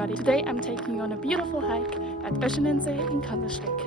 everybody! Today I'm taking you on a beautiful hike at Oeschinensee in Kandersteg.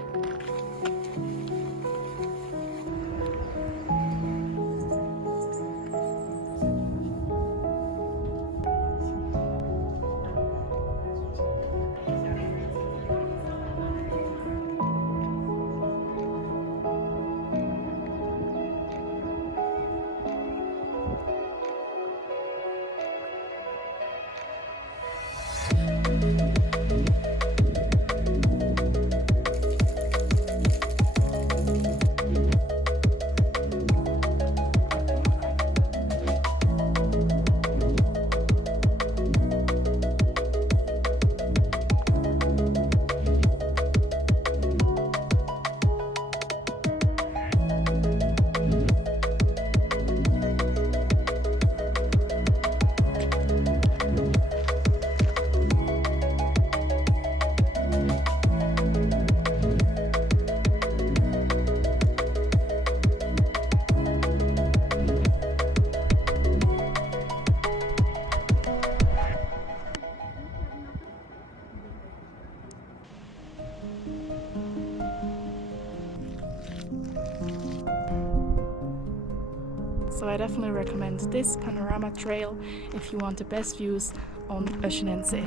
So I definitely recommend this Panorama trail if you want the best views on Oeschinensee.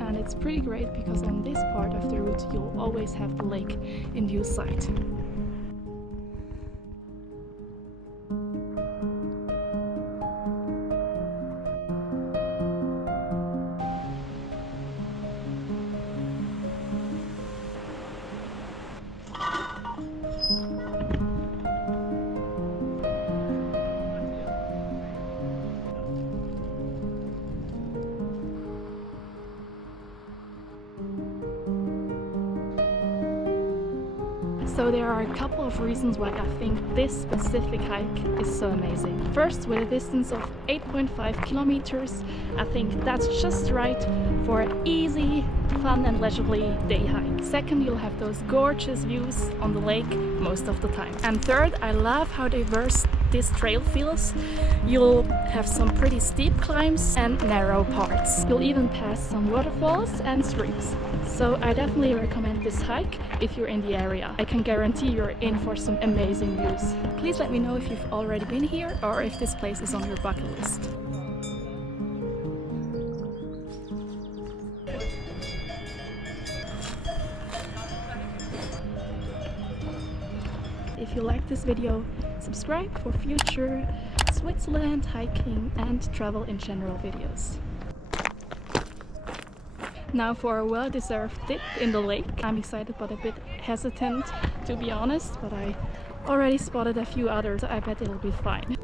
And it's pretty great because on this part of the route you'll always have the lake in view sight. So there are a couple of reasons why I think this specific hike is so amazing. First, with a distance of 8.5 kilometers, I think that's just right for an easy, fun and leisurely day hike. Second, you'll have those gorgeous views on the lake most of the time. And third, I love how diverse this trail feels. You'll have some pretty steep climbs and narrow parts. You'll even pass some waterfalls and streams. So I definitely recommend this hike if you're in the area. I can guarantee you're in for some amazing views. Please let me know if you've already been here or if this place is on your bucket list. If you like this video, subscribe for future Switzerland hiking and travel in general videos. Now for a well-deserved dip in the lake. I'm excited but a bit hesitant to be honest, but I already spotted a few others, so I bet it'll be fine.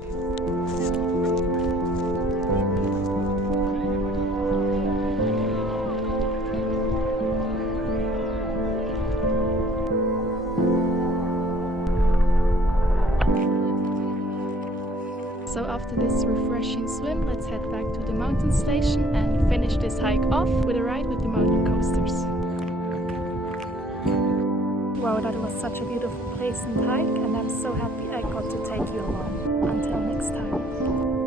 So after this refreshing swim, let's head back to the mountain station and finish this hike off with a ride with the mountain coasters. Wow, that was such a beautiful place and hike, and I'm so happy I got to take you along. Until next time.